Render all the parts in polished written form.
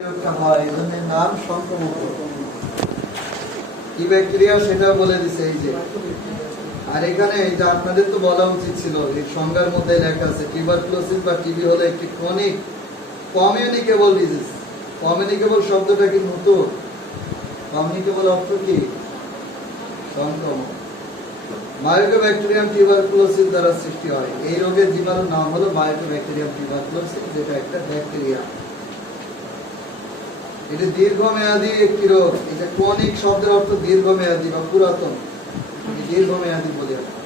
নাম সংক্রমক কি ব্যাকটেরিয়া সেটা বলে দিছে এই যে। আর এখানে এই যে আপনাদের তো বলা উচিত ছিল, এই সংজ্ঞার মধ্যে লেখা আছে টিউবারকুলোসিস বা টিবি হলো একটি ক্রনিক কমিউনিকেবল ডিজিজ। কমিউনিকেবল শব্দটা কি নতুন? কমিউনিকেবল অর্থ কি? সংক্রমক। মাইকোব্যাকটেরিয়াম টিউবারকুলোসিস দ্বারা সৃষ্টি হয়। এই রোগের জীবাণুর নাম হলো মাইকোব্যাকটেরিয়াম টিউবারকুলোসিস, যেটা একটা ব্যাকটেরিয়া। এটা দীর্ঘমেয়াদী একটি রোগ। এটা ক্রনিক শব্দের অর্থ দীর্ঘমেয়াদী বা পুরাতন। দীর্ঘমেয়াদী বলি আমরা।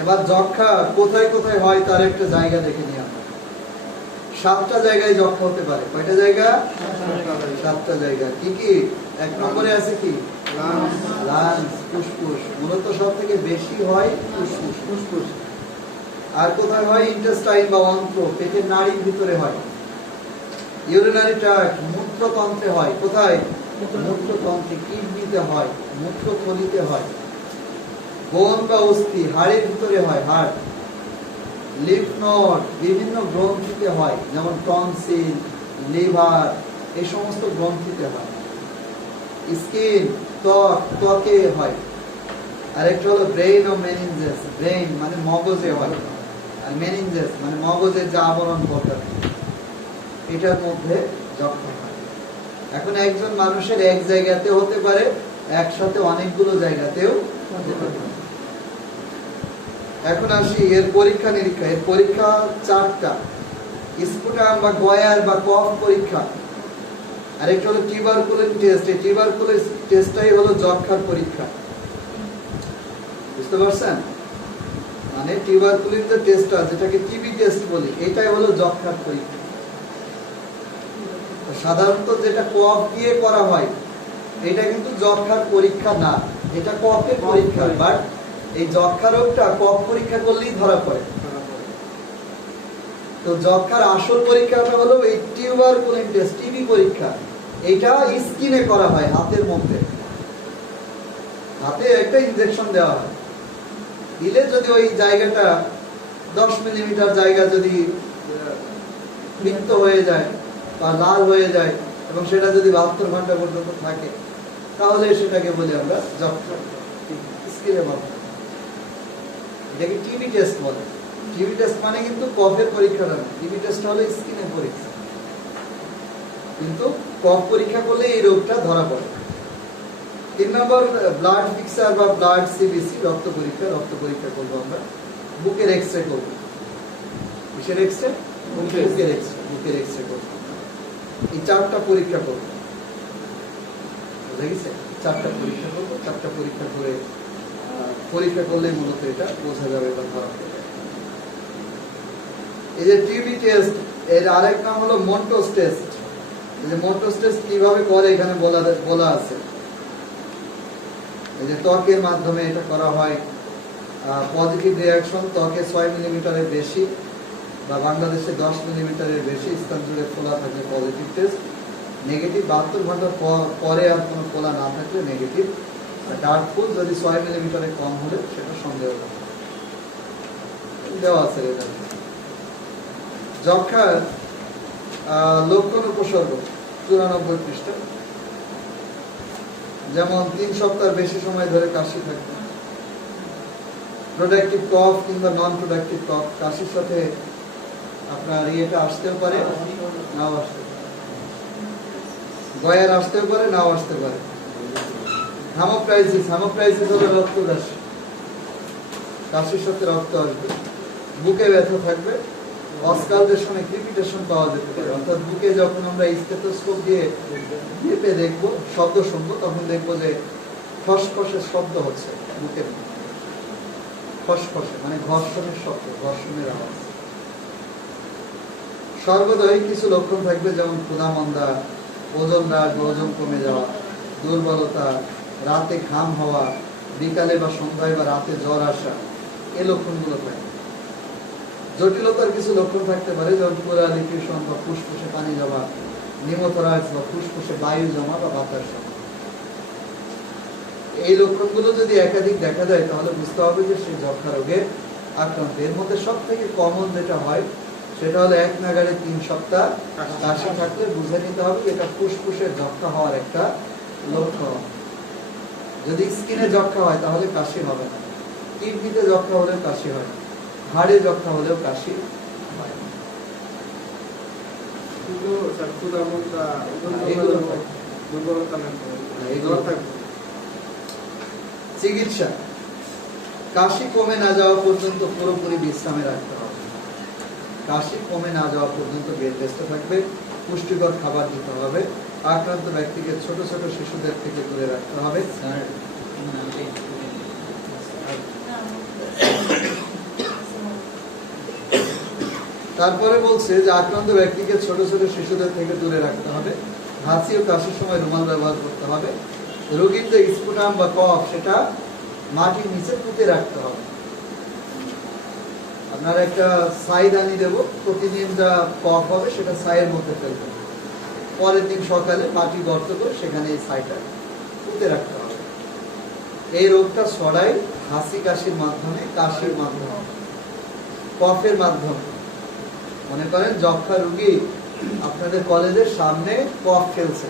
এবার যক্ষা কোথায় কোথায় হয় তার একটা জায়গা দেখে নিই আমরা। 7টা জায়গায় যক্ষা হতে পারে। কয়টা জায়গা? 7টা জায়গা। কি কি? 1 নম্বরে আছে কি? লাংস, ফুসফুস। মূলত সব থেকে বেশি হয় ফুসফুস। আর কোথায় হয়? ইন্টেস্টাইন বা অন্ত্র, পেটের নাড়ির ভিতরে হয়। ইউরিনারি ট্র্যাক্ট, মূত্রতন্ত্রে হয়। কোথায়? মূত্রতন্ত্রে। কিডনিতে হয়, মূত্রথলিতে হয়। বোন বা অস্থি, হাড়ের ভিতরে হয়, হাড়। লিম্ফ নোড, বিভিন্ন গ্রন্থিতে হয়, যেমন টনসিল, লিভার, এই সমস্ত গ্রন্থিতে হয়। স্কিন, ত্বক, ত্বকে হয়। আরেকটা হলো ব্রেইন ও মেনিনজেস। ব্রেইন মানে মগজে হয়, আর মেনিনজেস মানে মগজের যে আবরণ পর্দা, এটার মধ্যে যক্ষা হয়। এখন একজন মানুষের এক জায়গাতে হতে পারে, একসাথে অনেকগুলো জায়গাতেও হতে পারে। এখন আসি এর পরীক্ষা নিরীক্ষা। এর পরীক্ষা 4টা। স্পুটাম বা গয়ার বা কফ পরীক্ষা। আরেকটা হলো টিউবারকুলিন টেস্ট। এই টিউবারকুলিন টেস্টটাই হলো যক্ষার পরীক্ষা। বুঝতে পারছেন? মানে টিউবারকুলিন যে টেস্টটা, যেটাকে টিবি টেস্ট বলি, এটাই হলো যক্ষার পরীক্ষা। সাধারণত যেটা কফ দিয়ে করা হয়, এটা কিন্তু যক্ষার পরীক্ষা না, এটা কফের পরীক্ষা। বাট এই যক্ষা রোগটা কফ পরীক্ষা করলেই ধরা পড়ে। তো যক্ষার আসল পরীক্ষাটা হলো এই টিউবারকুলিন টেস্ট, টিবি পরীক্ষা। এটা স্কিনে করা হয়, হাতের মধ্যে। হাতে একটা ইনজেকশন দেওয়া হয়, দিলে যদি ওই জায়গাটা 10 মিলিমিটার জায়গা যদি মৃত হয়ে যায় বা লাল হয়ে যায়, এবং সেটা যদি 72 ঘন্টা পর্যন্ত থাকে, তাহলে সেটাকে বলি আমরা যক্ষা। স্কিনে মাধ্যমে এটাকে টিবি টেস্ট বলে। টিবি টেস্ট মানে কিন্তু কফের পরীক্ষাটা না, টিবি টেস্ট হলো স্কিনের পরীক্ষা। কিন্তু কফ পরীক্ষা করলে এই রোগটা ধরা পড়ে। 3 নম্বর ব্লাড পিকচার বা ব্লাড সিবিসি, রক্ত পরীক্ষা। রক্ত পরীক্ষা করবো আমরা। বুকের এক্সরে করবো। কিসের এক্সরে? বুকের এক্সরে। বুকের এক্সরে করবো। এই 4টা পরীক্ষা করবো। বুঝা গেছে? 4টা পরীক্ষা করবো। 4টা পরীক্ষা করে পরীক্ষা করলে মূলত এটা বোঝা যাবে বা ধরা পড়বে। এই যে টিবি টেস্ট, এর আরেক নাম হলো মন্টোস টেস্ট। এই যে মন্টোস টেস্ট কিভাবে করে এখানে বলা আছে। এই যে ত্বকের মাধ্যমে এটা করা হয়। পজিটিভ রিয়াকশন ত্বকে 6 মিলিমিটারের বেশি বা বাংলাদেশে 10 মিলিমিটারের বেশি স্থান জুড়ে ফোলা থাকলে পজিটিভ টেস্ট। নেগেটিভ 72 ঘন্টা পরে আর কোনো ফোলা না থাকলে নেগেটিভ। ডার্কফুল যদি 6 মিলিমিটারের কম হলে সেটা সন্দেহ দেওয়া আছে। যক্ষার লক্ষণ উপসর্গ 94 পৃষ্ঠা। যেমন 3 সপ্তাহ বেশি সময় ধরে কাশি থাকবে, প্রোডাক্টিভ কফ কিংবা নন প্রোডাক্টিভ কফ। কাশির সাথে আপনার ইয়েটা আসতেও পারে, নাও আসতে পারে। গয়ার আসতেও পারে, নাও আসতে পারে। হেমোক্রাইসিস, হেমোক্রাইসিস হলো রক্তদাস। কাশির সাথে রক্ত আসবে। বুকে ব্যথা থাকবে। অস্কালটেশনে ক্রিপিটেশন পাওয়া যেতে পারে। অর্থাৎ বুকে যখন আমরা স্টেথোস্কোপ দিয়ে মেপে দেখবো, শব্দ শুনবো, তখন দেখবো যে খসখসে শব্দ হচ্ছে বুকের। খসখসে মানে ঘর্ষণের শব্দ, ঘর্ষণের আওয়াজ। সর্বদাই কিছু লক্ষণ থাকবে, যেমন ক্ষুধামন্দা, ওজন হ্রাস বা ওজন কমে যাওয়া, দুর্বলতা, রাতে ঘাম হওয়া, বিকালে বা সন্ধ্যায় বা রাতে জ্বর আসা, এই লক্ষণগুলো থাকে। জটিলতার কিছু লক্ষণ থাকতে পারে, যেমন কোরালিফিকেশন বা ফুসফুসে পানি জমা, নিউমোথরাক্স বা ফুসফুসে বায়ু জমা বা বাতাস জমা। এই লক্ষণগুলো যদি একাধিক দেখা যায়, তাহলে বুঝতে হবে যে সেই যক্ষা রোগের আক্রান্ত। এর মধ্যে সব থেকে কমন যেটা হয় সেটা হলো এক নাগাড়ে 3 সপ্তাহ কাশি থাকলে বুঝে নিতে হবে এটা ফুসফুসের যক্ষা হওয়ার একটা লক্ষণ। যদি স্কিনে যক্ষা হয় তাহলে কাশি হবে না, কিডনিতে যক্ষা হলেও কাশি হয়, হাড়ে যক্ষা হলেও কাশি হয় না। চিকিৎসা কাশি কমে না যাওয়া পর্যন্ত পুরোপুরি বিশ্রামে রাখতে হবে। কাশি কমে না যাওয়া পর্যন্ত বেড রেস্টে থাকবে, পুষ্টিকর খাবার দিতে হবে, আক্রান্ত ব্যক্তিকে ছোট ছোট শিশুদের থেকে দূরে রাখতে হবে। তারপরে বলছে যে আক্রান্ত ব্যক্তিকে ছোট ছোট শিশুদের থেকে দূরে রাখতে হবে, হাঁচি ও কাশির সময় রুমাল ব্যবহার করতে হবে, রোগীর যে স্পুটাম বা কফ সেটা মাটির নিচে পুঁতে রাখতে হবে। আপনার একটা ছাই দানি দেবো, প্রতিদিন যা কফ হবে সেটা ছাইয়ের মধ্যে ফেলবে, পরের দিন সকালে মাটি গর্ত করে সেখানে এই ছাইটা পুঁতে রাখতে হবে। এই রোগটা ছড়ায় হাঁচি কাশির মাধ্যমে, কাশির মাধ্যমে, কফের মাধ্যমে। মনে করেন যক্ষা রোগী আপনাদের কলেজের সামনে কফ ফেলছে,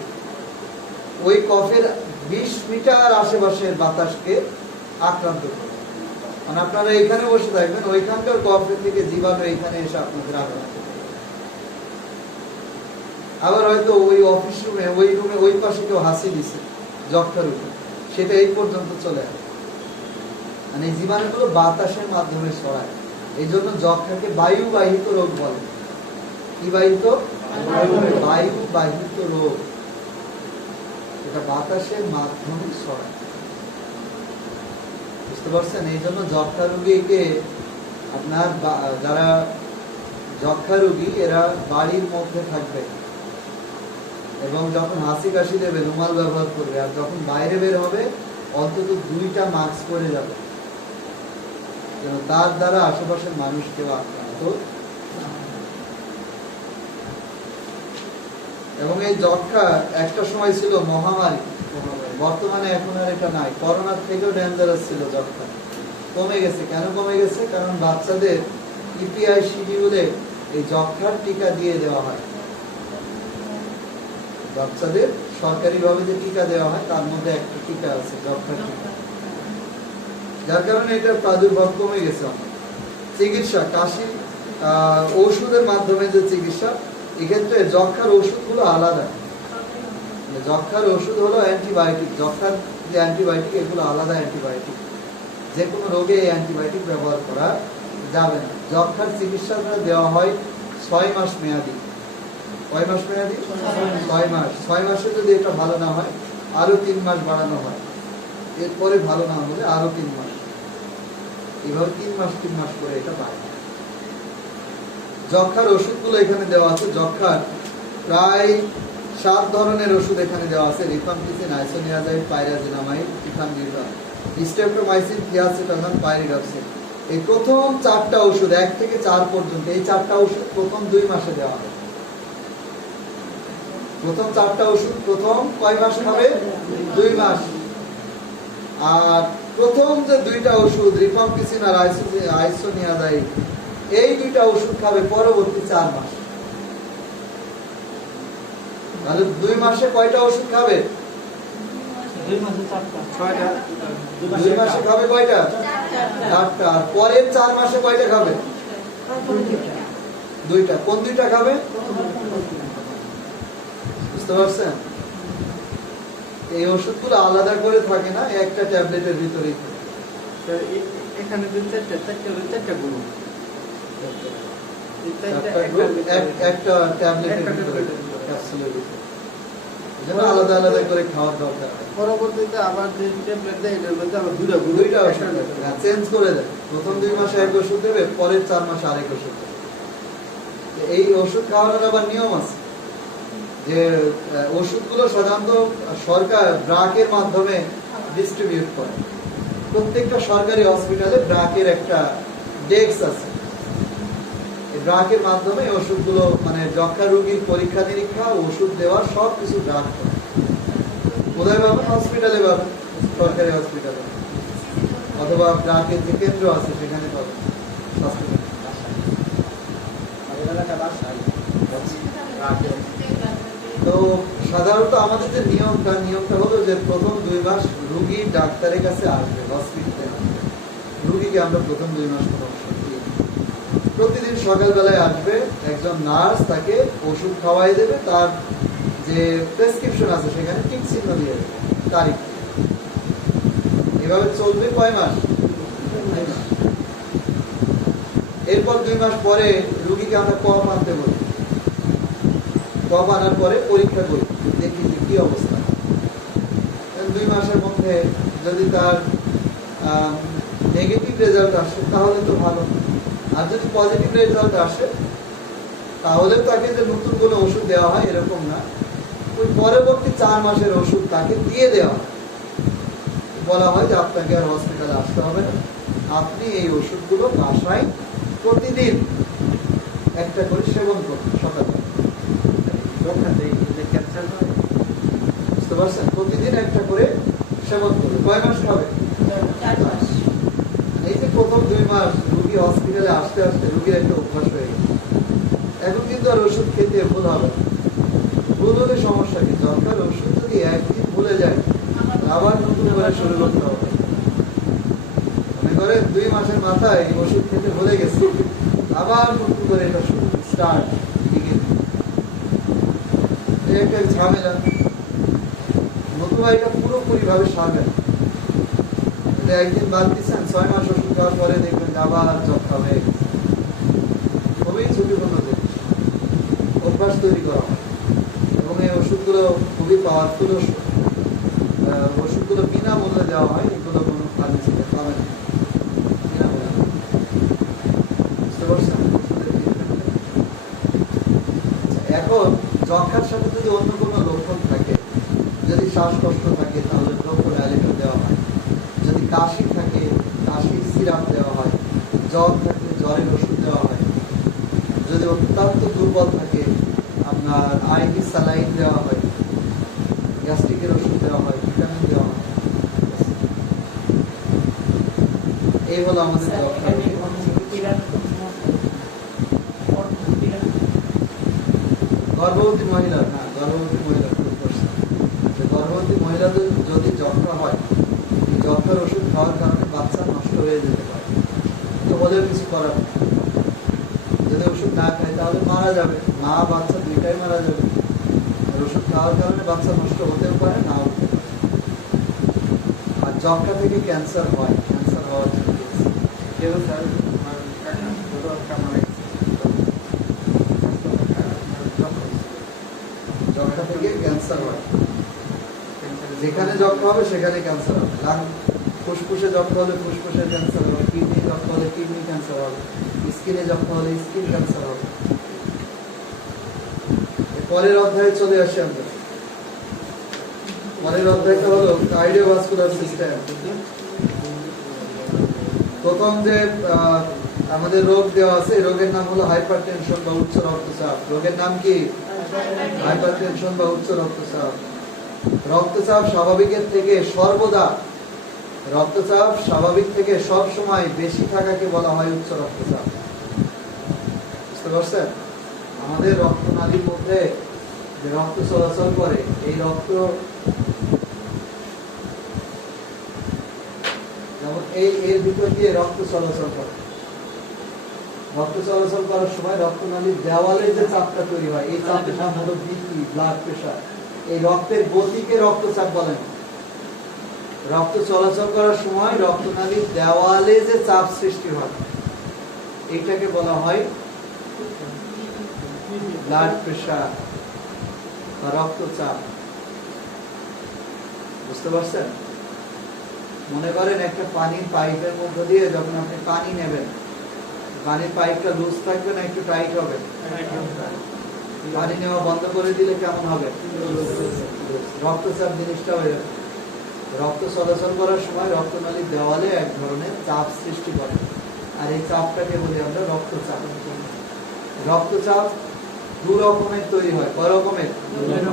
ওই কফের 20 মিটার আশেপাশের বাতাসকে আক্রান্ত করে, মানে আপনারা এখানে বসে থাকবেন, ওইখানকার কফের থেকে জীবাণু এখানে এসে আপনাদের আক্রান্ত করে। আবার হয়তো ওই অফিস রুমে ওই পাশে কেউ হাসি দিছে যক্ষা রোগী, সেটা এই পর্যন্ত চলে আসে। মানে এই জীবাণুগুলো বাতাসের মাধ্যমে ছড়ায়, এই জন্য যক্ষাকে বায়ুবাহিত রোগ বলে। কি বাহিত? বায়ুবাহিত রোগ, এটা বাতাসের মাধ্যমে ছড়ায়। বুঝতে পারছেন? এই জন্য যক্ষা রোগীকে আপনার যারা যক্ষা রোগী এরা বাড়ির মধ্যে থাকবে এবং যখন হাসি কাশি দেবে রুমাল ব্যবহার করবে, আর যখন বাইরে বের হবে অন্তত 2টা মাস্ক পরে যাবে, তার দ্বারা আশেপাশের মানুষ কেউ আক্রান্ত। এবং এই যক্ষা একটা সময় ছিল মহামারী, বর্তমানে এখন আর এটা নাই। করোনার থেকেও ডেঞ্জারাস ছিল যক্ষা, কমে গেছে। কেন কমে গেছে? কারণ বাচ্চাদের ইপিআই শিডিউলে এই যক্ষার টিকা দিয়ে দেওয়া হয়। বাচ্চাদের সরকারিভাবে যে টিকা দেওয়া হয় তার মধ্যে একটা টিকা আছে যক্ষার টিকা, যার কারণে এটার প্রাদুর্ভাব কমে গেছে। চিকিৎসা কাশি ঔষধের মাধ্যমে যে চিকিৎসা, এক্ষেত্রে যক্ষার ওষুধগুলো আলাদা। যক্ষার ওষুধ হলো অ্যান্টিবায়োটিক, যক্ষার যে অ্যান্টিবায়োটিক এগুলো আলাদা অ্যান্টিবায়োটিক, যে কোনো রোগে এই অ্যান্টিবায়োটিক ব্যবহার করা যাবে না। যক্ষার চিকিৎসাটা দেওয়া হয় 6 মাস মেয়াদি। কয় মাস মেয়াদি? 6 মাস। 6 মাসে যদি এটা ভালো না হয় আরো 3 মাস বাড়ানো হয়, এরপরে ভালো না হলে আরো 3 মাস, এভাবে 3 মাস করে এটা বাড়ে। যক্ষার ওষুধগুলো এখানে দেওয়া আছে। যক্ষার প্রায় 7 ধরনের ওষুধ এখানে দেওয়া আছে: রিফাম্পিসিন, আইসোনিয়াজাইড, পাইরাজিনামাইড, ইথানবিউটান, স্ট্রেপ্টোমাইসিন, থিয়াসিটাজন, পাইরিডক্সিন। এই প্রথম 4টা ওষুধ 1 থেকে 4 পর্যন্ত, এই 4টা ওষুধ প্রথম 2 মাসে দেওয়া হবে। প্রথম 4টা ওষুধ প্রথম কয় মাস খাবে? 2 মাস। আর প্রথম যে 2টা ওষুধ রিফাম্পিসিন আর আইসোনিয়াজাইড, এই 2টা ওষুধ খাবে পরবর্তী 4 মাস। তাহলে 2 মাসে কয়টা ওষুধ খাবে? 2 মাসে 4টা। 2 মাসে খাবে কয়টা? 4টা। আর পরের 4 মাসে কয়টা খাবে? 2টা। কোন 2টা খাবে? বুঝতে পারছেন? এই ওষুধগুলো আলাদা করে থাকে না, একটা ট্যাবলেটের ভিতরেই থাকে। এখানে 4টা গ্রুপ, একটা ট্যাবলেটের ভিতরে, ক্যাপসুলের ভিতরে, যেন আলাদা আলাদা করে খাওয়ার দরকার। পরবর্তীতে আবার যে ট্যাবলেট দেয় এটার মধ্যে আবার 2টা ওষুধ চেঞ্জ করে দেয়। প্রথম 2 মাসে 1 ওষুধ দেবে, পরের 4 মাসে আরেক ওষুধ দেবে। এই ওষুধ খাওয়ানোর আবার নিয়ম আছে, যে ওষুধগুলো সাধারণত সরকার ব্রাকের মাধ্যমে ডিস্ট্রিবিউট করে। প্রত্যেকটা সরকারি হসপিটালে ব্রাকের একটা ডেস্ক আছে, এই ব্রাকের মাধ্যমে ওষুধগুলো, মানে যক্ষা রোগীর পরীক্ষা নিরীক্ষা, ওষুধ দেওয়া, সব কিছু ব্রাক করে। কোথায় পাবেন? হসপিটালে পাবেন, সরকারি হসপিটালে, অথবা ব্রাকের যে কেন্দ্র আছে সেখানে পাবেন। তো সাধারণত আমাদের যে নিয়মটা হলো যে প্রথম 2 মাস রোগী ডাক্তারের কাছে আসবে, হসপিটালে আসবে। রোগীকে আমরা প্রথম 2 মাস কোনো ওষুধ দিই না। প্রতিদিন সকালবেলায় আসবে, একজন নার্স তাকে ওষুধ খাওয়াই দেবে, তার যে প্রেসক্রিপশন আছে সেখানে টিক চিহ্ন দিয়ে দেবে তারিখ। এভাবে চলবে কয় মাস? 2 মাস। এরপর 2 মাস পরে রোগীকে আমরা কফ আনতে বলি। কফ আনার পরে পরীক্ষা করি, দেখি যে কি অবস্থা। 2 মাসের মধ্যে যদি তার নেগেটিভ রেজাল্ট আসে তাহলে তো ভালো, আর যদি পজিটিভ রেজাল্ট আসে তাহলে তাকে যে নতুন কোনো ওষুধ দেওয়া হয় এরকম না, ওই পরবর্তী 4 মাসের ওষুধ তাকে দিয়ে দেওয়া হয়। বলা হয় যে আপনাকে আর হসপিটালে আসতে হবে না, আপনি এই ওষুধগুলো বাসায় প্রতিদিন একটা করে সেবন করুন সকালে। বুঝতে পারছেন? প্রতিদিন একটা করে সেবন করুন। কয় মাস খাবে? 4 মাস। এই যে প্রথম 2 মাস রোগী হসপিটালে আসতে আসতে রোগীর একটা অভ্যাস হয়ে গেছে। এখন কিন্তু আর ওষুধ খেতে ভুল হবে না। ভুল হলে সমস্যা কি? দরকার ওষুধ যদি একদিন ভুলে যায় আবার নতুন করে শুরু করতে হবে। মনে করেন 2 মাসের মাথায় ওষুধ খেতে ভুলে গেছে, আবার নতুন করে এটা শুরু স্টার্ট। একটা ঝামেলা। নতুবা এটা পুরোপুরি ভাবে সারবেন। একদিন বাদ দিচ্ছেন, 6 মাস ওষুধ খাওয়ার পরে দেখবেন আবার যক্ষা হয়ে গেছে। খুবই ঝুঁকিপূর্ণ জিনিস। অভ্যাস তৈরি করা হয় এবং এই ওষুধগুলো খুবই পাওয়ারফুল ওষুধ। ওষুধগুলো বিনামূল্যে দেওয়া হয়, এগুলো কোনো ফার্মেসিতে পাবেন না, বিনামূল্যে। বুঝতে পারছেন? এখন যক্ষার সাথে যদি অন্য কোনো লক্ষণ থাকে, যদি শ্বাসকষ্ট থাকে তাহলে ব্রোঙ্কোডাইলেটর দেওয়া হয়, যদি কাশি থাকে কাশির সিরাপ দেওয়া হয়, জ্বর থাকলে জ্বরের ওষুধ দেওয়া হয়, যদি অত্যন্ত দুর্বল থাকে আপনার আইভি স্যালাইন দেওয়া হয়, গ্যাস্ট্রিকের ওষুধ দেওয়া হয়, ভিটামিন দেওয়া হয়। এই হলো আমাদের যক্ষা। গর্ভবতী মহিলা, হ্যাঁ গর্ভবতী মহিলা খুব কষ্ট। গর্ভবতী মহিলাদের যদি যক্ষা হয়, এই যক্ষার ওষুধ খাওয়ার কারণে বাচ্চা নষ্ট হয়ে যেতে পারে, তো ওদের কিছু করার নেই। যদি ওষুধ না খায় তাহলে মারা যাবে, মা বাচ্চা দুইটাই মারা যাবে। আর ওষুধ খাওয়ার কারণে বাচ্চা নষ্ট হতেও পারে, নাও হতে পারে। আর যক্ষা থেকে ক্যান্সার হয়, ক্যান্সার হওয়ার জন্য কেউ স্যার আমার কাকা ছোট একটা মারা গেছে। যক্ষা থেকে ক্যান্সার হয়। যেখানে যক্ষা হবে সেখানে ক্যান্সার হবে। লাং ফুসফুসে যক্ষা হলে ফুসফুসের ক্যান্সার হবে, কিডনি যক্ষা হলে কিডনি ক্যান্সার হবে, স্কিনে যক্ষা হলে স্কিন ক্যান্সার হবে। পরের অধ্যায়ে চলে আসি আমরা। পরের অধ্যায়টা হলো কার্ডিওভাস্কুলার সিস্টেম। প্রথম যে আমাদের রোগ দেওয়া আছে, এই রোগের নাম হলো হাইপারটেনশন বা উচ্চ রক্তচাপ। রোগের নাম কি? হাইপারটেনশন বা উচ্চ রক্তচাপ। রক্তচাপ স্বাভাবিকের থেকে সর্বদা, রক্তচাপ স্বাভাবিক থেকে সব সময় বেশি থাকাকে বলা হয় উচ্চ রক্তচাপ। বুঝতে পারছেন? আমাদের রক্তনালীর মধ্যে যে রক্ত চলাচল করে, এই রক্ত যেমন এর ভিতর দিয়ে রক্ত চলাচল করে। রক্ত চলাচল করার সময় রক্তনালীর দেওয়ালে যে চাপটা তৈরি হয়, এই চাপের নাম হলো বিপি, ব্লাড প্রেশার। এই রক্তের গতিকে রক্তচাপ বলেন। রক্ত চলাচল করার সময় রক্তনালীর দেওয়ালে যে চাপ সৃষ্টি হয়, এটাকে বলা হয় ব্লাড প্রেশার বা রক্তচাপ। বুঝতে পারছেন? মনে করেন একটা পানির পাইপের মধ্য দিয়ে যখন আপনি পানি নেবেন, পানির পাইপটা লুজ থাকবে না একটু টাইট হবে? পানি নেওয়া বন্ধ করে দিলে কেমন হবে? রক্তচাপ জিনিসটাও এরকম। রক্ত চলাচল করার সময় রক্তনালীর দেওয়ালে এক ধরনের চাপ সৃষ্টি করে, আর এই চাপটাকে বলি আমরা রক্তচাপ। রক্তচাপ 2 রকমের তৈরি হয়। কয় রকমের?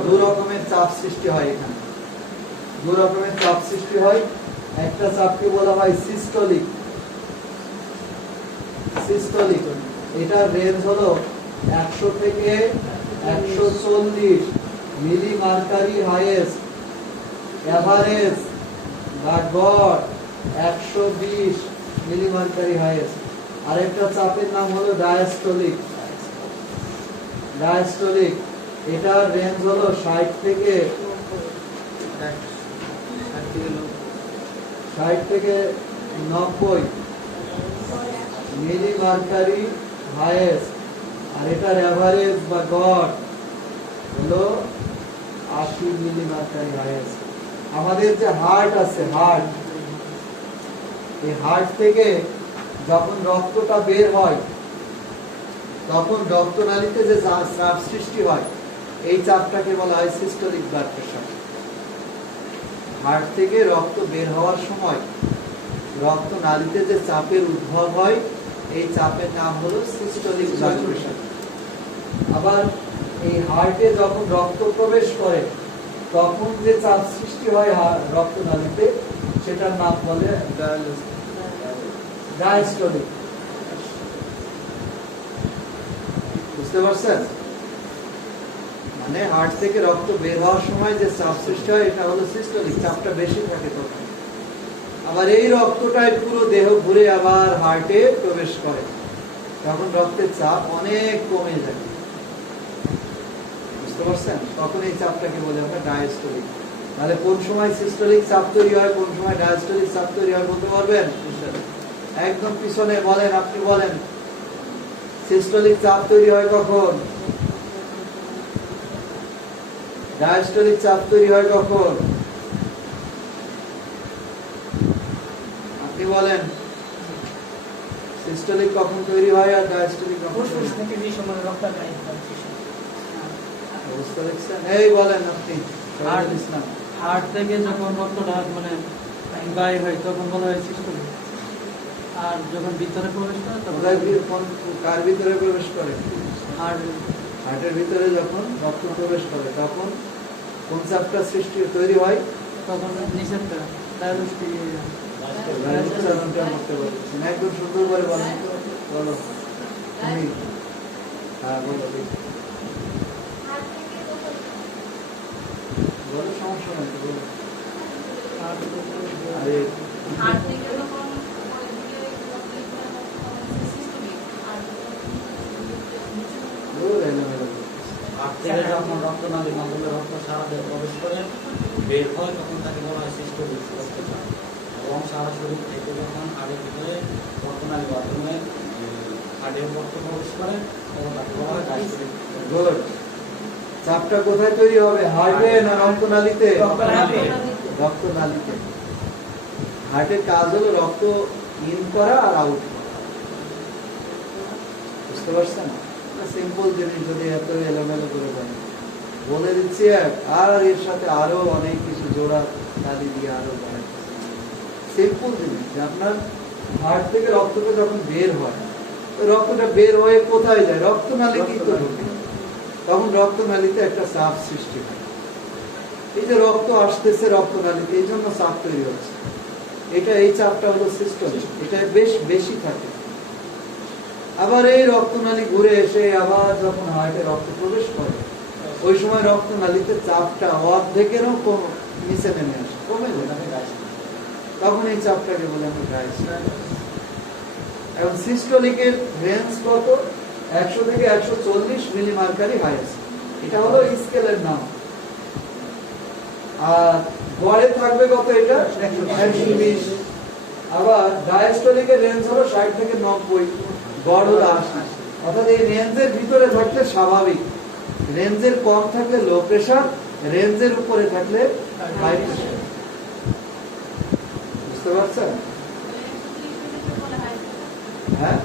2 রকমের চাপ সৃষ্টি হয়। এখানে 2 রকমের চাপ সৃষ্টি হয়। একটা চাপকে বলা হয় সিস্টোলিক, সিস্টোলিক। এটার রেঞ্জ হলো 100 থেকে 140 মিলি মার্কারি হাইয়েস্ট, এভারেজ বা গড় 120 মিলি মার্কারি হাইয়েস্ট। আরেকটা চাপের নাম হলো ডায়াস্টোলিক। ডায়াস্টোলিক এটার রেঞ্জ হলো 60 থেকে 90 মিলি মার্কারি হাইয়েস্ট, আর এটার এভারেজ বা গড় হলো 80 মিলি মার্কারি হাইয়েস্ট। আমাদের যে হার্ট আছে, হার্ট, এই হার্ট থেকে যখন রক্তটা বের হয় তখন রক্তনালীতে যে চাপ সৃষ্টি হয় এই চাপটাকে বলা হয় সিস্টোলিক ব্লাড প্রেশার। হার্ট থেকে রক্ত বের হওয়ার সময় রক্তনালীতে যে চাপের উদ্ভব হয় এই চাপের নাম হলো সিস্টোলিক ব্লাড প্রেশার। আবার এই হার্টে যখন রক্ত প্রবেশ করে তখন যে চাপ সৃষ্টি হয় রক্তনালীতে সেটার নাম বলে ডায়াস্টোলিক। বুঝতে পারছেন? মানে হার্ট থেকে রক্ত বের হওয়ার সময় যে চাপ সৃষ্টি হয় এটা হলো সিস্টোলিক, চাপটা বেশি থাকে তখন। আবার এই রক্তটাই পুরো দেহ ঘুরে আবার হার্টে প্রবেশ করে, তখন রক্তের চাপ অনেক কমে যায়। বুঝতে পারছেন? তখন এই চাপটাকে বলে আমরা ডায়াস্টোলিক। তাহলে কোন সময় সিস্টোলিক চাপ তৈরি হয়, কোন সময় ডায়াস্টোলিক চাপ তৈরি হয় বলতে পারবেন? একদম পিছনে বলেন, আপনি বলেন সিস্টোলিক চাপ তৈরি হয় কখন, ডায়াস্টোলিক চাপ তৈরি হয় কখন? আপনি বলেন সিস্টোলিক কখন তৈরি হয় আর ডায়াস্টোলিক কখন তৈরি হয়? অবস্থা দেখছেন? এই বলেন আপনি। হার্ট থেকে যখন রক্তটা মানে বাইর হয় তখন বলা হয় সিস্টোলিক, আর যখন ভিতরে প্রবেশ করে তখন কার ভিতরে প্রবেশ করে? হার্টের হার্টের ভিতরে যখন রক্ত প্রবেশ করে তখন কোন চাপটা সৃষ্টি তৈরি হয়? তখন নিচেরটা ডায়াস্টোলিক। একদম সুন্দর করে বলেন তো, বলো তুমি। হ্যাঁ বলো, বলো, সমস্যা নাই তো, বলো। আরে হার্ট থেকে যখন রক্তনালীর মাধ্যমে রক্ত সারা দেহে প্রবেশ করে বের হয় তখন তাকে বলা হয় সিস্টোলিক রক্তচাপ। এবং সারা শরীর থেকে যখন হাড়ের ভিতরে রক্তনালীর মাধ্যমে হাড়ের রক্ত প্রবেশ করে তখন তাকে বলা হয় ডায়াস্টোলিক। গুড। চাপটা কোথায় তৈরি হবে, হার্টে না রক্তনালীতে? রক্তনালীতে। হার্টের কাজ হলো রক্ত ইন করা আর আউট করা। বুঝতে পারছেন? সিম্পল জিনিস যদি এত এলোমেলো করে বলে দিচ্ছি, আর এর সাথে আরো অনেক কিছু জোড়া তালি দিয়ে আরো সিম্পল জিনিস। আপনার হার্ট থেকে রক্তটা যখন বের হয়, রক্তটা বের হয়ে কোথায় যায়? রক্তনালীতেই তো ঢোকে। তখন রক্তনালীতে একটা চাপ সৃষ্টি হয়। এই যে রক্ত আসতেছে রক্তনালীতে, এই জন্য চাপ তৈরি হচ্ছে। এই চাপটা হলো সিস্টোলিক, এটা বেশ বেশি থাকে। আবার এই রক্তনালী ঘুরে এসে আবার যখন হার্টে রক্ত প্রবেশ করে ওই সময় রক্তনালীতে চাপটা অর্ধেকেরও নিচে নেমে আসে, কমে যায়। তখন এই চাপটাকে বলে আমরা ডায়াস্টোলিক। এখন সিস্টোলিকের রেঞ্জ কত? 100 থেকে 140 মিলি মার্কারি হাইয়েস্ট। এটা হলো স্কেলের নাম। আর গড়ে থাকবে কত? এটা 120। আবার ডায়াস্টোলিকের রেঞ্জ হলো 60 থেকে 90, গড় হলো 80। অর্থাৎ এই রেঞ্জের ভিতরে থাকলে স্বাভাবিক, রেঞ্জের কম থাকলে লো প্রেশার, রেঞ্জের উপরে থাকলে হাই প্রেশার। বুঝতে পারছেন? হ্যাঁ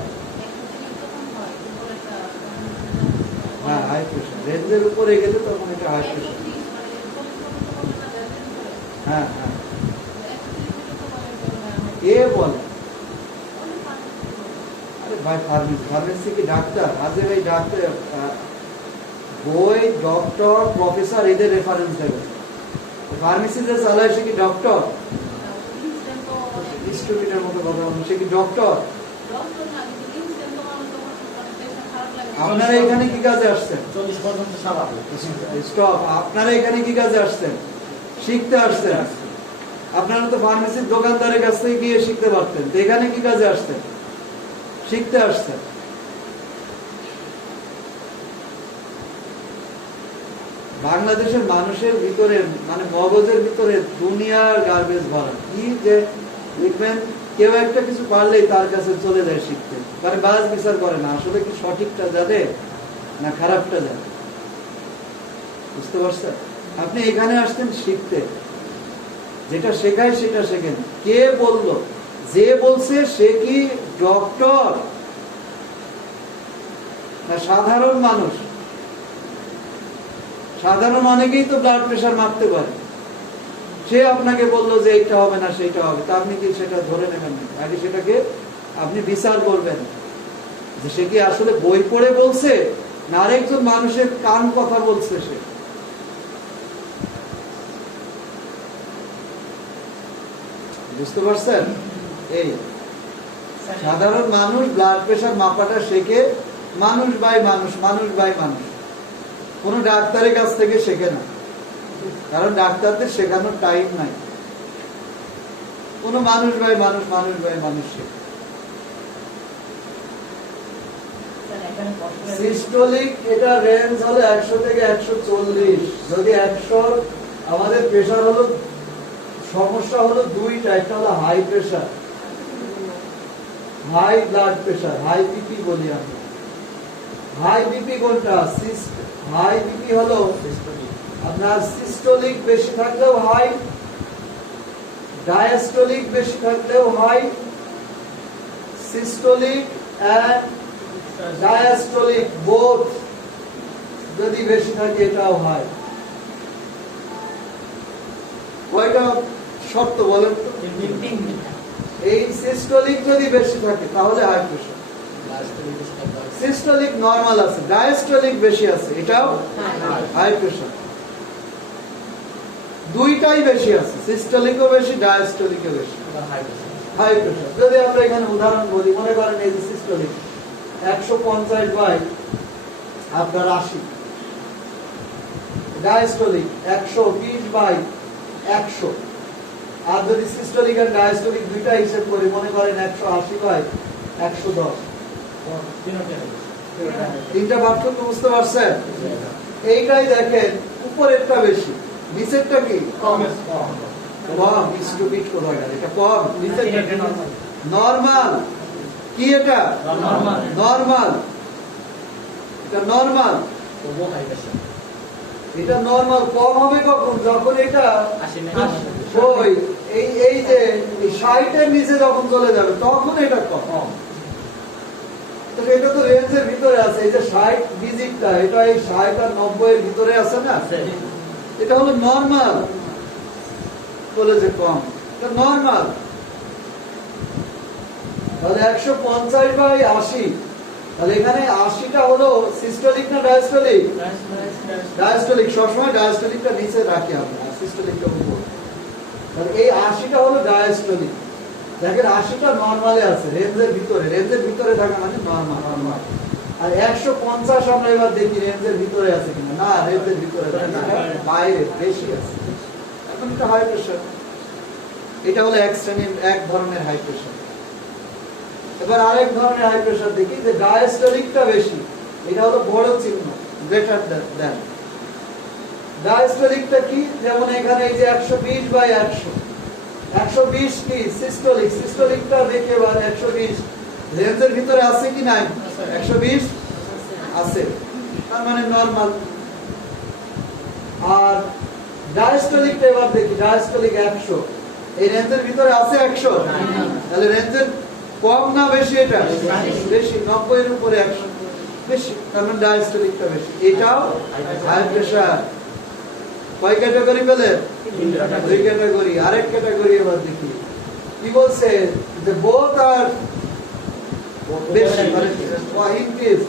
হ্যাঁ, হাই প্রেশার। রেঞ্জের উপরে গেলে তখন এটা হাই প্রেশার। হ্যাঁ হ্যাঁ, কে বলে? আরে ভাই, ফার্মেসি কি ডাক্তার? আজকে ভাই ডাক্তার বই, ডক্টর, প্রফেসর এদের রেফারেন্স দেবে। ফার্মেসি যে চালায় সে কি ডক্টর? স্টুডেন্টের মতো কথা বলুন, সে কি ডক্টর? আপনারা এখানে কি কাজে আসছেন? 40 পর্যন্ত স্বাভাবিক। স্টপ। আপনারা এখানে কি কাজে আসছেন? শিখতে আসছেন। আপনারা তো ফার্মেসির দোকানদারের কাছ থেকে গিয়ে শিখতে পারতেন, তো এখানে কি কাজে আসছেন? শিখতে আসছেন। বাংলাদেশের মানুষের ভিতরে মানে মগজের ভিতরে দুনিয়ার গার্বেজ ভরা, কি যে দেখবেন কেউ একটা কিছু পারলেই তার কাছে চলে যায় শিখতে, মানে বাজ বিচার করে না আসলে কি সঠিকটা জানে না খারাপটা জানে। বুঝতে পারছেন? আপনি এখানে আসতেন শিখতে, যেটা শেখায় সেটা শেখেন। কে বললো? যে বলছে সে কি ডক্টর না সাধারণ মানুষ? সাধারণ অনেকেই তো ব্লাড প্রেশার মাপতে পারে, সে আপনাকে বললো যে এইটা হবে না সেইটা হবে, তা আপনি কি সেটা ধরে নেবেন? আগে সেটাকে আপনি বিচার করবেন যে সে কি আসলে বই পড়ে বলছে না আরেকজন মানুষের কান কথা বলছে। সে বুঝতে পারছেন? এই সাধারণ মানুষ ব্লাড প্রেশার মাপাটা শেখে মানুষ বাই মানুষ, মানুষ বাই মানুষ, কোন ডাক্তারের কাছ থেকে শেখে না, কারণ ডাক্তারদের শেখানোর টাইম নাই। কোন মানুষ বাই মানুষ, মানুষ বাই মানুষ শেখে। সিস্টোলিক এটা রেঞ্জ হলো 100 থেকে 140। যদি 100 আমাদের প্রেশার হলো, সমস্যা হলো দুইটা, একটা হলো high pressure, high blood pressure, high BP বলি আমরা। হাই বিপি কোনটা? হাই বিপি হলো আপনার সিস্টোলিক বেশি থাকলেও হাই, ডায়াস্টোলিক বেশি থাকলেও high, systolic and diastolic both যদি বেশি থাকে এটাও হাই। কয়টা শর্ত বলেন তো? এই সিস্টোলিক যদি বেশি থাকে তাহলে হাই প্রেশার, সিস্টোলিক নরমাল আছে, ডায়াস্টোলিক বেশি আছে, এটাও হাই প্রেশার। দুইটাই বেশি আছে, সিস্টোলিকও বেশি, ডায়াস্টোলিকও বেশি, হাই প্রেশার। যদি আমরা এখানে উদাহরণ বলি, মনে করেন এই যে সিস্টোলিক 150 বাই আপনার 80, ডায়াস্টোলিক 120 বাই 100। আর যদি সিস্টোলিক আর ডায়াস্টোলিক দুইটা হিসাব করি, মনে করেন 180 বাই 110। তিনটা পার্থক্য বুঝতে পারছেন? এইটাই দেখেন, উপরেরটা বেশি, নিচেরটা কি কম। স্টুপিড কোথায়, এটা কম, নিচেরটা নরমাল। কি এটা? নরমাল। এটা নরমাল, এটা নরমাল। কম হবে কখন? যখন এটা ওই এই যে 60 এর নিচে যখন চলে যাবে তখন এটা কম। এটা তো রেঞ্জের ভিতরে আছে। এই যে 60 ডিজিটটা, এটা এই 60 আর 90 এর ভিতরে আছে না, এটা হলো নরমাল। বলে যে কম, এটা নরমাল। তাহলে 150 বাই 80, তাহলে এখানে 80টা হলো সিস্টোলিক না ডায়াস্টোলিক? ডায়াস্টোলিক। সবসময় ডায়াস্টোলিকটা নিচে রাখি আমরা, সিস্টোলিকটা উপর। তাহলে এই 80টা হলো ডায়াস্টোলিক। দেখেন 80টা নরমালে আছে, রেঞ্জের ভিতরে। রেঞ্জের ভিতরে থাকা মানে নরমাল। আর 150 আমরা এবার দেখি রেঞ্জের ভিতরে আছে কিনা। না, রেঞ্জের ভিতরে না, বাইরে বেশি আছে। এখন এটা হাই প্রেশার। এটা হলো এক ধরনের হাই প্রেশার। এবার আরেক ধরনের হাই প্রেশার দেখি, যে ডায়াস্টোলিকটা বেশি, এটা হলো বড় চিহ্ন, গ্রেটার দ্যান। ডায়াস্টোলিকটা কি? যেমন এখানে এই যে 120 বাই 100, 120 কি সিস্টোলিক। সিস্টোলিকটা দেখে এবার 120 রেঞ্জের ভিতরে আছে কি নাই? 120 আছে, তার মানে নরমাল। আর ডায়াস্টোলিকটা এবার দেখি, ডায়াস্টোলিক 100, এই রেঞ্জের ভিতরে আছে 100? তাহলে রেঞ্জের কম না বেশি? এটা বেশি, 90 এর উপরে 100 বেশি, তার মানে ডায়াস্টোলিকটা বেশি। এটাও হাই প্রেশার। কয় ক্যাটাগরি পেলে? 2 ক্যাটাগরি। আরেক ক্যাটাগরি এবার দেখি কি বলছে, যে বোথ আর বেশি, মানে ইনক্রিজ,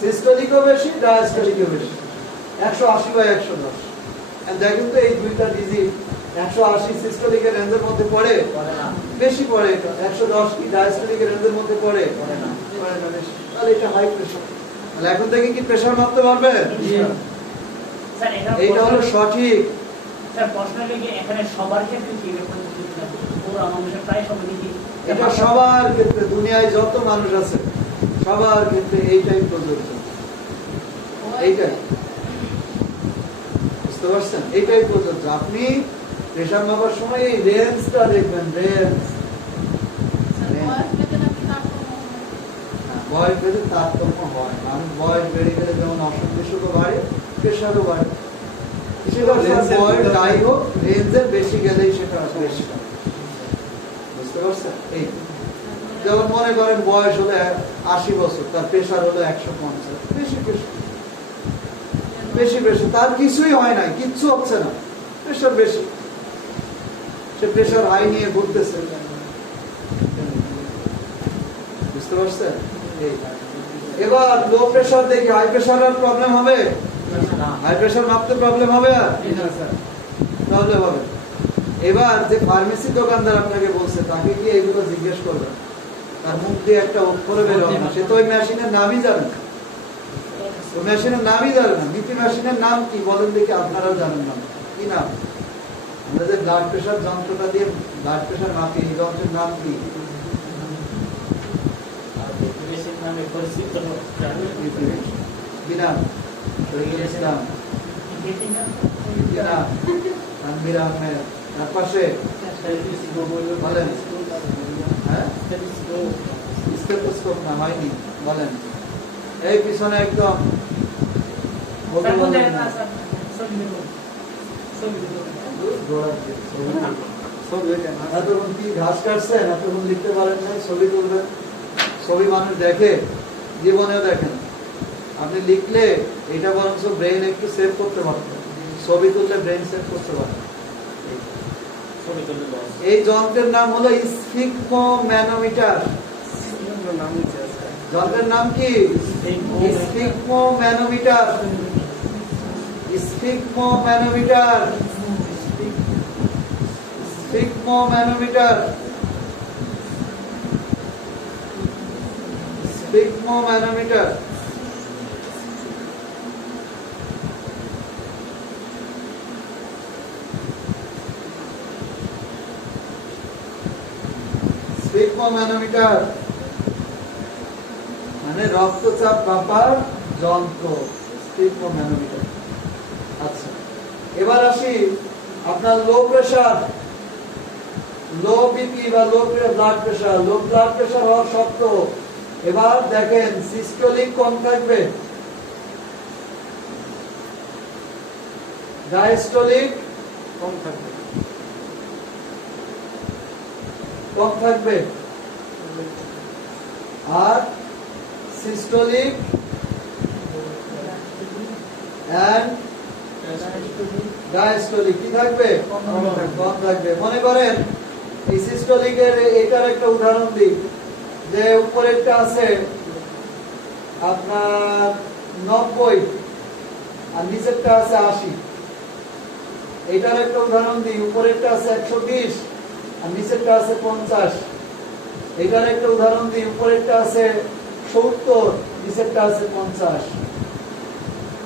সিস্টোলিকও বেশি, ডায়াস্টোলিকও বেশি। 180 বাই 110। দেখেন তো এই দুইটা ডিজিট 180 সিস্টোলিকের রেঞ্জের মধ্যে পড়ে? বেশি পড়ে। 110 কি ডায়াস্টোলিকের রেঞ্জের মধ্যে পড়ে? তাহলে এটা হাই প্রেশার। তাহলে এখন থেকে কি প্রেসার মাপতে পারবে? স্যার এটা এইটা হলো সঠিক। স্যার প্রশ্ন হলো কি এখানে সবার ক্ষেত্রে কি এরকম পুরো মানুষের প্রায় সবাই কি এটা সবার ক্ষেত্রে, দুনিয়ায় যত মানুষ আছে সবার ক্ষেত্রে এইটাই প্রযোজ্য। এইটাই, বুঝতে পারছেন? এইটাই প্রযোজ্য। আপনি প্রেসার মাপার সময় এই রেঞ্জটা দেখবেন, রেঞ্জ। বয়স ভেদে তারতম্য হয়। মানুষ বয়স বেড়ে গেলে যেমন অসুখ বিসুখ বাড়ে, প্রেসারও বাড়ে। সেটা বয়স যাই হোক, রেঞ্জের বেশি গেলেই সেটা বেশি হয়। বুঝতে পারছেন? এই যেমন মনে করেন বয়স হলো 80 বছর, তার প্রেসার হলো 150, বেশি প্রেসার, বেশি প্রেসার, তার কিছুই হয় নাই, কিচ্ছু হচ্ছে না, প্রেসার বেশি, সে প্রেসার হাই নিয়ে ঘুরতেছে। বুঝতে পারছেন? এই এবার লো প্রেসার দেখি, হাই প্রেসারের প্রবলেম হবে? হাই প্রেসার মাপতে প্রবলেম হবে? আর প্রবলেম হবে। এবার যে ফার্মেসি দোকানদার আপনাকে বলছে, তাকে কি এগুলো জিজ্ঞেস করবেন? তার মুখ দিয়ে একটা অক্ষরে বের হবে না, সে তো ওই মেশিনের নামই জানে না। ওই মেশিনের নামই জানে না। বিপি মেশিনের নাম কি বলেন দেখি, আপনারাও জানেন না, কি নাম? আমরা যে ব্লাড প্রেসার যন্ত্রটা দিয়ে ব্লাড প্রেসার মাপি, এই যন্ত্রের নাম কি? নামে পরিচিত কি নাম? শহীদুল ইসলাম, কি নাম? তানভীর আহমেদ। তার পাশে বলেন, হ্যাঁ, স্টেথোস্কোপ না, হয়নি, বলেন। এই পিছনে একদম স্যার বলতে না স্যার ছবি এতক্ষণ কি ঘাস কাটছেন? এতক্ষণ লিখতে পারেন না, ছবি তুলবেন। ছবি মানুষ দেখে, জীবনেও দেখেন। আপনি লিখলে এটা বরঞ্চ ব্রেন একটু সেভ করতে পারতেন, ছবি তুললে ব্রেন সেভ করতে পারতেন। এই যন্ত্রের নাম হলো স্ফিগমোম্যানোমিটার। যন্ত্রের নাম কি? Sphygmomanometer. Sphygmomanometer, sphygmomanometer, sphygmomanometer. Sphygmomanometer মানে রক্তচাপ মাপার যন্ত্র, স্ফিগমোম্যানোমিটার। আচ্ছা, এবার আসি আপনার লো প্রেসার, লো বিপি বা low blood pressure. Low blood pressure হওয়ার সত্ত্বেও এবার দেখেন সিস্টোলিক কম থাকবে, ডায়াস্টোলিক কম থাকবে। কম থাকবে, আর সিস্টোলিক এন্ড ডায়াস্টোলিক কি থাকবে? কম থাকবে। মনে করেন এই সিস্টোলিকের এটার একটা উদাহরণ দিই, যে উপরেরটা আছে আপনার 90 আর নিচেরটা আছে 80। এটার একটা উদাহরণ দিই, উপরেরটা আছে 120 আর নিচেরটা আছে 50। এটার একটা উদাহরণ দিই, উপরেরটা আছে 70 নিচেরটা আছে 50।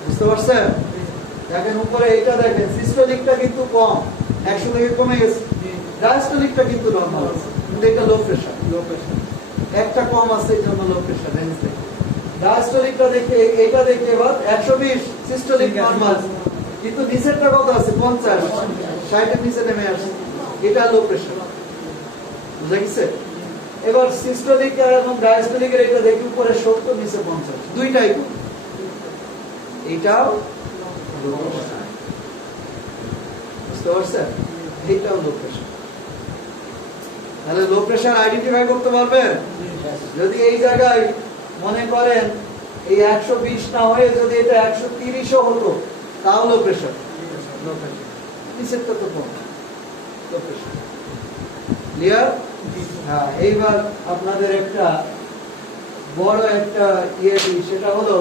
বুঝতে পারছেন? দেখেন উপরে এটা দেখেন, সিস্টোলিকটা কিন্তু কম, 100 থেকে কমে গেছে। ডায়াস্টোলিকটা কিন্তু নরমাল আছে, কিন্তু এটা লো প্রেসার। লো প্রেসার একটা কম আছে, এই জন্য লো প্রেসার রেঞ্জ দেখে। ডায়াস্টোলিকটা দেখে, এটা দেখে এবার 120 সিস্টোলিক নরমাল, কিন্তু নিচেরটা কত আছে? 50, 60 এর নিচে নেমে আসছে, এটা লো প্রেসার। বুঝা গেছে? এবার সিস্টোলিক এবং ডায়াস্টোলিকের এটা দেখি, উপরে 70 নিচে 50, দুইটাই কম। এটাও লো প্রেসার। বুঝতে পারছেন? এটাও লো প্রেসার। তাহলে লো প্রেসার আইডেন্টিফাই করতে পারবেন? যদি এই জায়গায় মনে করেন এই 120 না হয়ে যদি এটা 130ও হতো, তাও লো প্রেসার। নিচেরটা তো কম, লো প্রেসার। ক্লিয়ার? হ্যাঁ, এইবার আপনাদের একটা বড় একটা ইয়ে দিই, সেটা হলো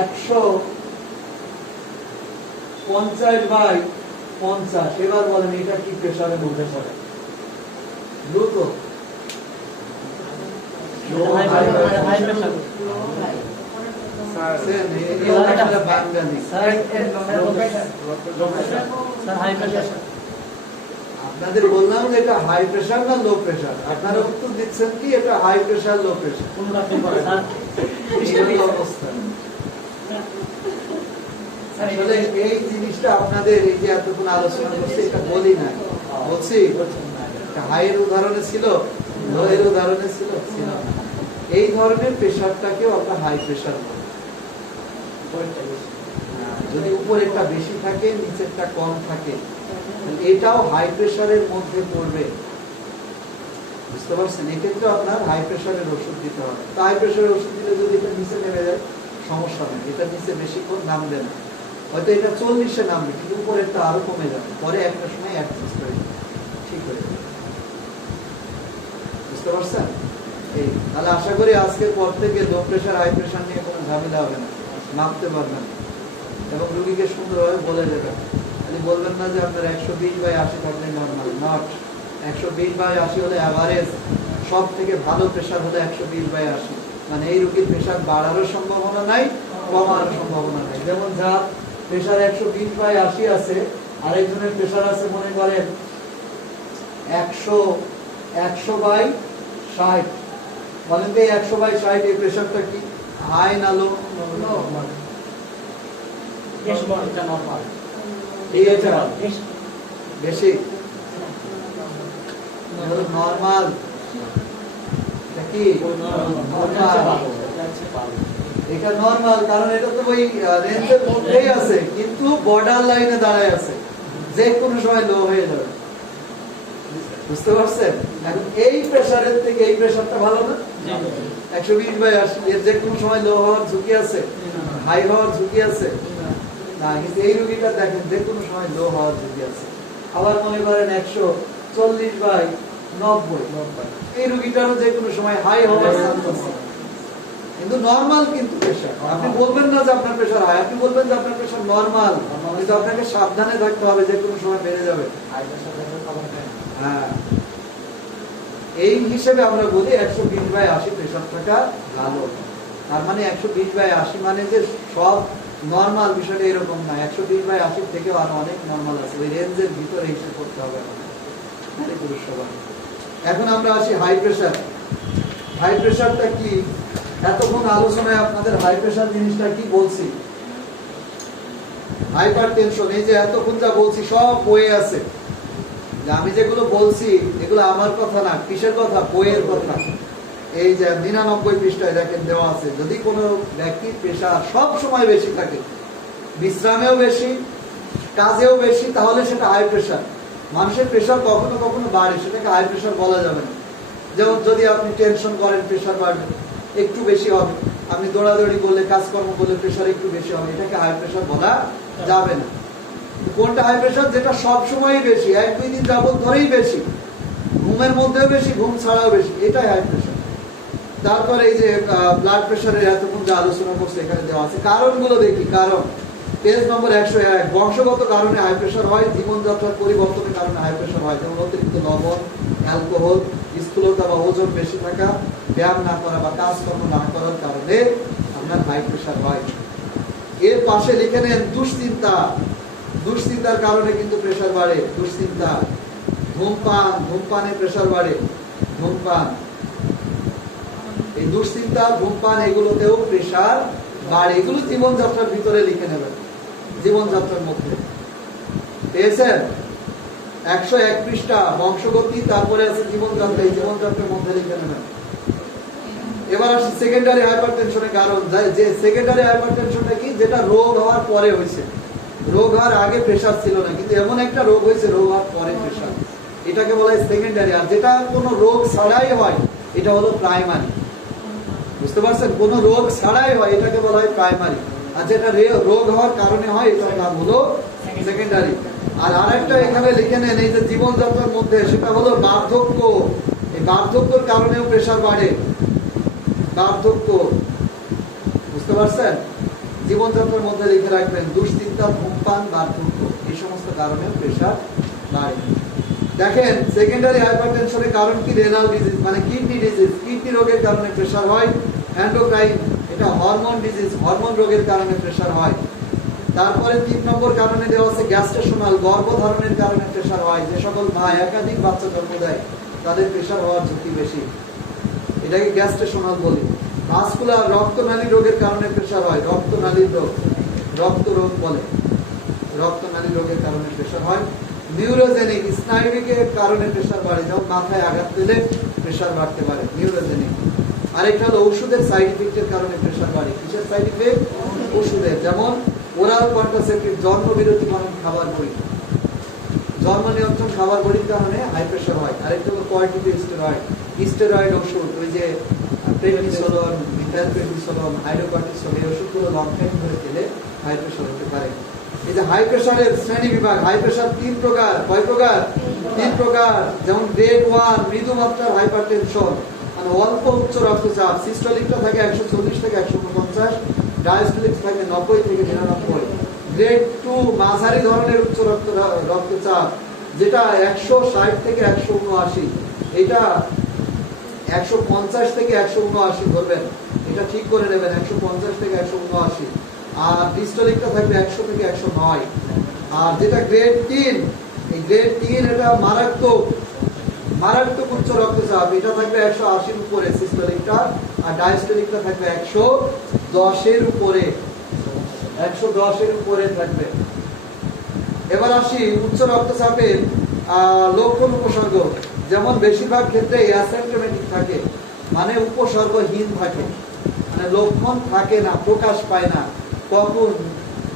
150/50। এবার বলেন এটা কি প্রেসারের মধ্যে পড়ে? দ্রুত। High pressure. Bangali. Sir high pressure. আপনাদের বললাম যে এটা হাই প্রেশার না লো প্রেশার, আপনারা উত্তর দিচ্ছেন কি এটা হাই প্রেশার লো প্রেশার। কোনটা কি করে স্যার এই অবস্থা। আসলে এই জিনিসটা আপনাদের এই যে এতক্ষণ আলোচনা করছে এটা বলি না, বলছি হাই এর উদাহরণে ছিল, লো এর উদাহরণে ছিল, ছিল না। এই ধরনের প্রেশারটাকেও আমরা হাই প্রেশার বলি। যদি উপরেরটা বেশি থাকে নিচেরটা কম থাকে এটাও হাই প্রেশারের মধ্যে পড়বে, বুঝতে পারছেন? এক্ষেত্রে আপনার হাই প্রেশারের ওষুধ দিতে হবে। তো হাই প্রেশারের ওষুধ দিলে যদি এটা নিচে নেমে যায় সমস্যা নেই, এটা নিচে বেশিক্ষণ নামবে না, হয়তো এটা 40-এ নামবে কিন্তু উপরেরটা আরো কমে যাবে, পরে একটা সময় অ্যাডজাস্ট হয়ে যাবে, ঠিক হয়ে যাবে, বুঝতে পারছেন? এই তাহলে আশা করি আজকের পর থেকে লো প্রেশার হাই প্রেশার নিয়ে কোনো ঝামেলা হবে না, মাপতে পারবেন এবং রুগীকে সুন্দরভাবে বলে দেবেন। খালি বলবেন না যে আপনার 120/80 থাকলে নর্মাল, নট 120/80 হলে অ্যাভারেজ, সব থেকে ভালো প্রেশার হলো 120/80, মানে এই রুগীর প্রেশার বাড়ারও সম্ভাবনা নাই, কমারও সম্ভাবনা নাই। যেমন যার প্রেশার 120/80 আছে, আরেকজনের প্রেশার আছে মনে করেন 100/60, বলেন তো 100/60 এই প্রেশারটা কি হাই না লো? বেশি নরমাল, এটা নরমাল, কারণ এটা তো ওই রেঞ্জের মধ্যেই আছে কিন্তু বর্ডার লাইনে দাঁড়ায় আছে, যে কোনো সময় লো হয়ে যাবে, বুঝতে পারছেন? এখন এই প্রেসারের থেকে এই প্রেসারটা ভালো না? 120/80 এর যে কোনো সময় লো হওয়ার ঝুঁকি আছে, হাই হওয়ার ঝুঁকি আছে না, কিন্তু এই রোগীটা দেখেন যে কোনো সময় লো হওয়ার ঝুঁকি আছে। আবার মনে করেন 140/90, এই রোগীটারও যে কোনো সময় হাই হওয়ার চান্স আছে, কিন্তু নরমাল কিন্তু প্রেসার। আপনি বলবেন না যে আপনার প্রেসার হাই, আপনি বলবেন যে আপনার প্রেসার নরমাল, কিন্তু আপনাকে সাবধানে থাকতে হবে, যে কোনো সময় বেড়ে যাবে। হ্যাঁ, এই হিসেবে আমরা বলি 120/80 প্রেসার থাকা ভালো। তার মানে 120/80 মানে যে সব নরমাল, বিষয়টা এরকম না, 120/80 থেকেও আরো অনেক নরমাল আছে, ওই রেঞ্জের ভিতরে হিসেব করতে হবে। এখন আমরা আসি হাই প্রেসার। হাই প্রেসারটা কি? এতক্ষণ আলোচনায় আপনাদের হাই প্রেসার জিনিসটা কি বলছি, হাইপার টেনশন, এই যে এতক্ষণ যা বলছি সব বইয়ে আছে, আমি যেগুলো বলছি এগুলো আমার কথা না, কিসের কথা? বইয়ের কথা। এই যে 99 পৃষ্ঠায় দেখেন দেওয়া আছে, যদি কোনো ব্যক্তির প্রেসার সব সময় বেশি থাকে, বিশ্রামেও বেশি, কাজেও বেশি, তাহলে সেটা হাই প্রেসার। মানুষের প্রেসার কখনো কখনো বাড়ে, সেটাকে হাই প্রেসার বলা যাবে না। যেমন যদি আপনি টেনশন করেন প্রেসার বাড়বে, একটু বেশি হবে, আপনি দৌড়াদৌড়ি করলে, কাজকর্ম করলে প্রেসার একটু বেশি হবে, এটাকে হাই প্রেসার বলা যাবে না। কোনটা হাই প্রেসার? যেটা সব সময় বেশি, 1-2 দিন যাবত ধরেই বেশি, ঘুমের মধ্যেও বেশি, ঘুম ছাড়াও বেশি, এটাই হাই প্রেসার। তারপরে এই যে ব্লাড প্রেসারের এতক্ষণ যে আলোচনা করছে এখানে দেওয়া আছে, কারণগুলো দেখি। কারণ পেজ নম্বর 101, বংশগত কারণে হাই প্রেসার হয়, জীবনযাত্রার পরিবর্তনের কারণে হাই প্রেসার হয়, যেমন অতিরিক্ত লবণ, অ্যালকোহল, স্থূলতা বা ওজন বেশি থাকা, ব্যায়াম না করা বা কাজকর্ম না করার কারণে আপনার হাই প্রেসার হয়। এর পাশে লিখে নেন দুশ্চিন্তা, দুশ্চিন্তার কারণে কিন্তু প্রেসার বাড়ে, দুশ্চিন্তা। ধূমপান, ধূমপানে প্রেসার বাড়ে, ধূমপান। এই দুশ্চিন্তা, ধূমপান এগুলোতেও প্রেসার বাড়ে, এগুলো জীবনযাত্রার ভিতরে লিখে নেবেন, জীবনযাত্রার মধ্যে। পেয়েছেন? 101 পৃষ্ঠা বংশগতি, তারপরে আছে জীবনযাত্রা, এই জীবনযাত্রার মধ্যে লিখে নেবেন। এবার আসি সেকেন্ডারি হাইপারটেনশনের কারণ। যে সেকেন্ডারি হাইপারটেনশনটা কি? যেটা রোগ হওয়ার পরে হয়েছে, রোগ হওয়ার আগে প্রেসার ছিল না, কিন্তু এমন একটা রোগ হয়েছে রোগ হওয়ার পরে প্রেসার, এটাকে বলা হয় সেকেন্ডারি। আর যেটা কোনো রোগ ছাড়াই হয় এটা হলো প্রাইমারি, বুঝতে পারছেন? কোনো রোগ ছাড়াই হয় এটাকে বলা হয় প্রাইমারি, আর যেটা রোগ হওয়ার কারণে হয় এটার নাম হলো সেকেন্ডারি। আর আরেকটা এখানে লিখে নেন, এই যে জীবনযাত্রার মধ্যে, সেটা হলো বার্ধক্য। এই বার্ধক্যের কারণেও প্রেসার বাড়ে, বার্ধক্য, বুঝতে পারছেন? জীবনযাত্রার মধ্যে লিখে রাখবেন, দুশ্চিন্তা, ধূমপান, বার্ধক্য, এই সমস্ত কারণেও প্রেসার বাড়ে। দেখেন সেকেন্ডারি হাইপারটেনশনের কারণ কি? রেনাল ডিজিজ, মানে কিডনি ডিজিজ, কিডনি রোগের কারণে প্রেসার হয়। এন্ডোক্রাইন, এটা হরমোন ডিজিজ, হরমোন রোগের কারণে প্রেসার হয়। তারপরে 3 নম্বর কারণে দেওয়া আছে গ্যাস্ট্রেশনাল, গর্ভধারণের কারণে প্রেসার হয়। যে সকল মা একাধিক বাচ্চা জন্ম দেয় তাদের প্রেসার হওয়ার ঝুঁকি বেশি, এটাকে গ্যাস্ট্রেশনাল বলি। ভাস্কুলার, রক্তনালী রোগের কারণে প্রেসার হয়, রক্তনালীর রোগ, রক্ত রোগ বলে, রক্তনালী রোগের কারণে প্রেসার হয়। নিউরোজেনিক, স্নায়বিকের কারণে প্রেসার বাড়ে, যেমন মাথায় আঘাত পেলে প্রেসার বাড়তে পারে, নিউরোজেনিক। আরেকটা হলো ওষুধের সাইড ইফেক্টের কারণে প্রেসার বাড়ে। কিসের সাইড ইফেক্ট? ওষুধের, যেমন ওরাল কন্ট্রাসেপটিভ, জন্ম বিরতিকরণ খাবার বড়ি, জন্ম নিয়ন্ত্রণ খাবার বড়ির কারণে হাই প্রেসার হয়। আরেকটা হলো কর্টিকোস্টেরয়েড, স্টেরয়েড ওষুধ, ওই যে প্রেডনিসোলন, মিথাইলপ্রেডনিসোলন, হাইড্রোকর্টিসোল, এই ওষুধগুলো লং টাইম ধরে খেলে হাই প্রেসার হতে পারে। এই যে হাই প্রেসারের শ্রেণী বিভাগ, হাই প্রেসার 3 প্রকার। কয় প্রকার? 3 প্রকার। যেমন গ্রেড 1 মৃদু মাত্রার হাইপারটেনশন, মানে অল্প উচ্চ রক্তচাপ, সিস্টোলিকটা থাকে 140 থেকে 150, ডায়াস্টোলিক থাকে 90 থেকে 99। গ্রেড 2 মাঝারি ধরনের উচ্চ রক্তচাপ, যেটা 160 থেকে 179, এটা 150 থেকে 179 ধরবেন, এটা ঠিক করে নেবেন, 150 থেকে 179। আর ডিস্টোলিকটা থাকবে 100 থেকে 109। আর যেটা গ্রেড 3, এই গ্রেড 3 এটা মারাত্মক উচ্চ রক্তচাপ, এটা থাকবে 180 উপরে সিস্টোলিকটা, আর ডায়াস্টোলিকটা থাকবে 110 উপরে, 110 উপরে থাকবে। এবার আসি উচ্চ রক্তচাপের লক্ষণ উপসর্গ। যেমন বেশিরভাগ ক্ষেত্রে অ্যাসিম্পটোমেটিক থাকে, মানে উপসর্গহীন থাকে, মানে লক্ষণ থাকে না, প্রকাশ পায় না। কখন?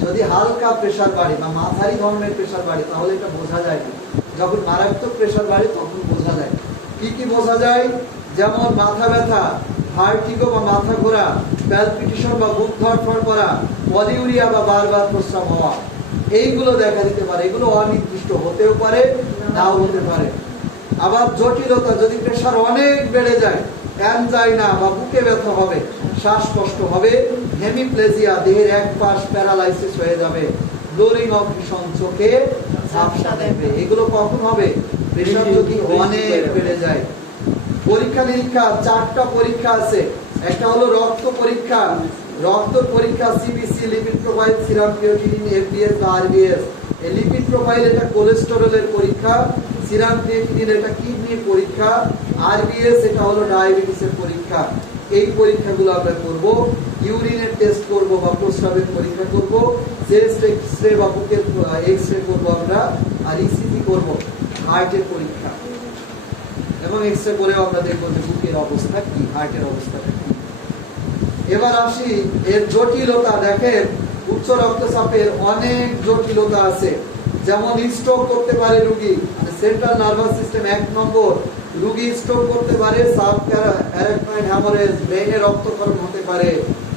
যদি হালকা প্রেসার বাড়ে বা মাঝারি ধরনের প্রেসার বাড়ে তাহলে এটা বোঝা যায় না। যখন মারাত্মক প্রেসার বাড়ে তখন বোঝা যায়। কি কি বোঝা যায়? যেমন মাথা ব্যথা, ভার্টিগো বা মাথা ঘোরা, প্যালপিটেশন বা বুক ধড়ফড় করা, পলিউরিয়া বা বারবার প্রস্রাব হওয়া, এইগুলো দেখা দিতে পারে। এগুলো অনির্দিষ্ট হতেও পারে, নাও হতে পারে। আবার জটিলতা, যদি প্রেসার অনেক বেড়ে যায়, অ্যানজাইনা বা বুকে ব্যথা হবে, শ্বাসকষ্ট হবে, হেমিপ্লেজিয়া, দেহের এক পাশ প্যারালাইসিস হয়ে যাবে, ব্লোরিং অফ ভিশন, চোখে ঝাপসা দেবে। এগুলো কখন হবে? প্রেসার যদি অনেক বেড়ে যায়। পরীক্ষা নিরীক্ষা, 4টা পরীক্ষা আছে। একটা হলো রক্ত পরীক্ষা, CBC, lipid profile, serum creatinine, FDS বা আরবিএস। এই লিপিড প্রোফাইল এটা কোলেস্টেরলের পরীক্ষা, সিরাম ক্রিয়েটিনিন এটা কিডনির পরীক্ষা, আরবিএস এটা হলো ডায়াবেটিসের পরীক্ষা। এই পরীক্ষাগুলো আমরা করব। ইউরিনের টেস্ট করব বা প্রস্রাবের পরীক্ষা করব, চেস্ট এক্সরে বা বুকের এক্সরে করব আমরা, আর ইসিজি করব, হার্টের পরীক্ষা। এবং এক্সরে করেও আমরা দেখব যে বুকের অবস্থা কি, হার্টের অবস্থাটা কি। এবার আসি এর জটিলতা। দেখেন, উচ্চ রক্তচাপের অনেক জটিলতা আছে। যেমন স্ট্রোক করতে পারে রোগী, মানে সেন্ট্রাল নার্ভাস সিস্টেম 1 নম্বর। রোগী স্ট্রোক করতে পারে, সাবঅ্যারাকনয়েড হ্যামারেজ, ব্রেইনে রক্তক্ষরণ হতে পারে,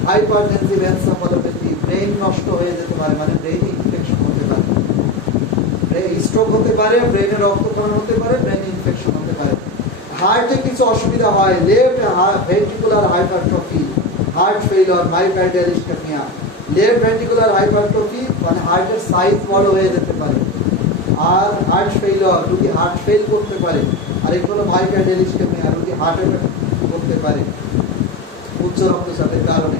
হাইপারটেনসিভ এনসেফালোপ্যাথি, ব্রেইন নষ্ট হয়ে যেতে পারে, মানে ব্রেইন ইনফেকশন হতে পারে। স্ট্রোক হতে পারে, ব্রেইনে রক্তক্ষরণ হতে পারে, ব্রেইন ইনফেকশন হতে পারে। হার্টে কিছু অসুবিধা হয়, left ventricular hypertrophy, heart failure, myocardial ischaemia. Left ventricular hypertrophy মানে হার্টের সাইজ বড় হয়ে যেতে পারে, আর হার্ট ফেইলিওর, রোগী হার্ট ফেল করতে পারে। আর একটা হলো মায়োকার্ডিয়াল ইসকেমিয়া, রোগী হার্ট অ্যাটাক করতে পারে উচ্চ রক্তচাপের কারণে।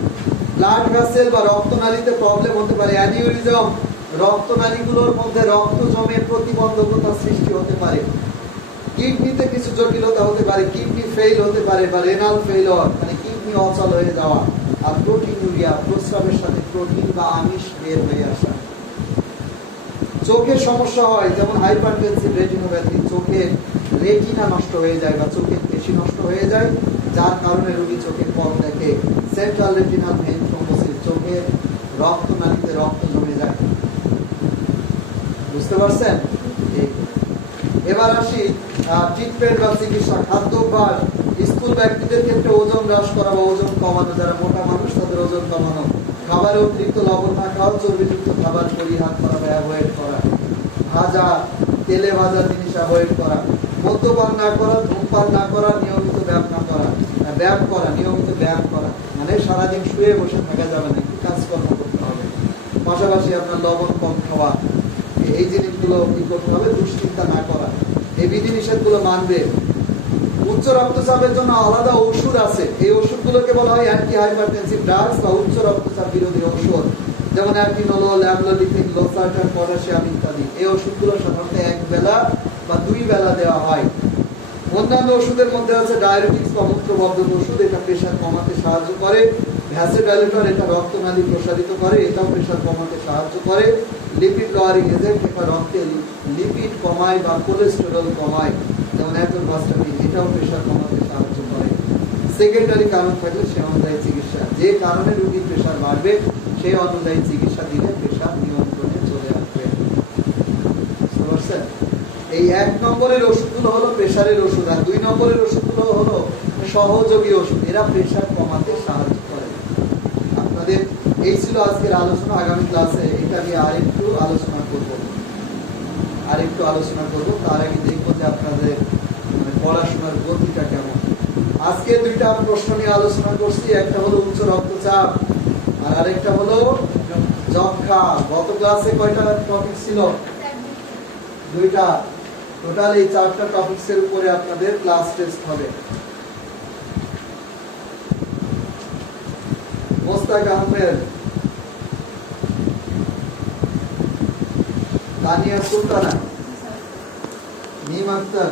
ব্লাড ভেসেল বা রক্তনালীতে প্রবলেম হতে পারে, অ্যানিউরিজম, রক্তনালীগুলোর মধ্যে রক্ত জমে প্রতিবন্ধকতা সৃষ্টি হতে পারে। কিডনিতে কিছু জটিলতা হতে পারে, কিডনি ফেল হতে পারে বা রেনাল ফেইলিওর, মানে কিডনি অচল হয়ে যাওয়া। আর প্রোটিনুরিয়া, প্রস্রাবের সাথে প্রোটিন বা আমিষ বের হয়ে আসা। চোখের সমস্যা হয়, যেমন হাইপারটেনসিভ রেটিনোপ্যাথি, চোখের রেটিনা নষ্ট হয়ে যায় বা চোখের পেশি নষ্ট হয়ে যায়, যার কারণে রোগী চোখের পথ দেখে। সেন্ট্রাল রেটিনাল ভেইন থ্রোম্বোসিস, চোখের রক্তনালীতে রক্ত জমে যায়। বুঝতে পারছেন? এবার আসি ট্রিটমেন্ট বা চিকিৎসা। খাদ্যাভ্যাস, স্কুল ব্যক্তিদের ক্ষেত্রে ওজন হ্রাস করা বা ওজন কমানো, যারা মোটা মানুষ তাদের ওজন কমানো। খাবারে অতিরিক্ত লবণ না খাওয়া, চর্বিযুক্ত খাবার পরিহার করা বা অ্যাভয়েড করা। ভাজা, তেলে ভাজা জিনিস অ্যাভয়েড করা। মদ্যপান না করা, ধূমপান না করা, নিয়মিত ব্যায়াম না করা, নিয়মিত ব্যায়াম করা, মানে সারাদিন শুয়ে বসে থাকা যাবে না, একটু কাজকর্ম করতে হবে। পাশাপাশি আপনার লবণ কম খাওয়া, এই জিনিসগুলো কি করতে হবে? দুশ্চিন্তা না করা, এই বিধিনিষেধগুলো মানবে। উচ্চ রক্তচাপের জন্য আলাদা ওষুধ আছে। এই ওষুধগুলোকে বলা হয় অ্যান্টি হাইপারটেনসিভ ড্রাগস বা উচ্চ রক্তচাপ বিরোধী ঔষধ, যেমন অ্যাপিনোল, অ্যামলোডিপিন, লোসার্টান, পটাশিয়াম ইত্যাদি। এই ওষুধগুলো সাধারণত এক বেলা বা 2 বেলা দেওয়া হয়। অন্যান্য ওষুধের মধ্যে আছে ডায়াবেটিক্স বা মূত্রবর্ধক ওষুধ, এটা প্রেশার কমাতে সাহায্য করে। ভ্যাসোডাইলেটর, এটা রক্তনালী প্রসারিত করে, এটাও প্রেশার কমাতে সাহায্য করে। লিপিড লোয়ারিং এজেন্ট, এটা রক্তে লিপিড কমায় বা কোলেস্টেরল কমায়, যেমন অ্যাটোলভাস্টামিন, এটাও প্রেশার কমাতে সাহায্য করে। সেকেন্ডারি কারণ থাকলে সে অনুযায়ী চিকিৎসা, যে কারণে রোগীর প্রেশার বাড়বে সেই অনুযায়ী চিকিৎসা দিলে প্রেশার নিয়ন্ত্রণে চলে আসবে। বুঝতে পারছেন? এই 1 নম্বরের ওষুধগুলো হলো প্রেশারের ওষুধ, আর 2 নম্বরের ওষুধগুলো হলো সহযোগী ওষুধ, এরা প্রেশার কমাতে সাহায্য করে। আপনাদের এই ছিল আজকের আলোচনা। আগামী ক্লাসে এটা নিয়ে আরেকটু আলোচনা করব। তার আগে দেখবো যে আপনাদের পড়াশোনার গতিটা কেমন। আজকে 2টা প্রশ্ন নিয়ে আলোচনা করছি, একটা হলো উচ্চ রক্তচাপ আর আরেকটা হলো যক্ষা। গত ক্লাসে কয়টা টপিক ছিল? 2টা। টোটাল এই 4টা টপিকসের উপরে আপনাদের ক্লাস টেস্ট হবে। মোস্তাক আহমেদ, তানিয়া সুলতানা, মিম আক্তার,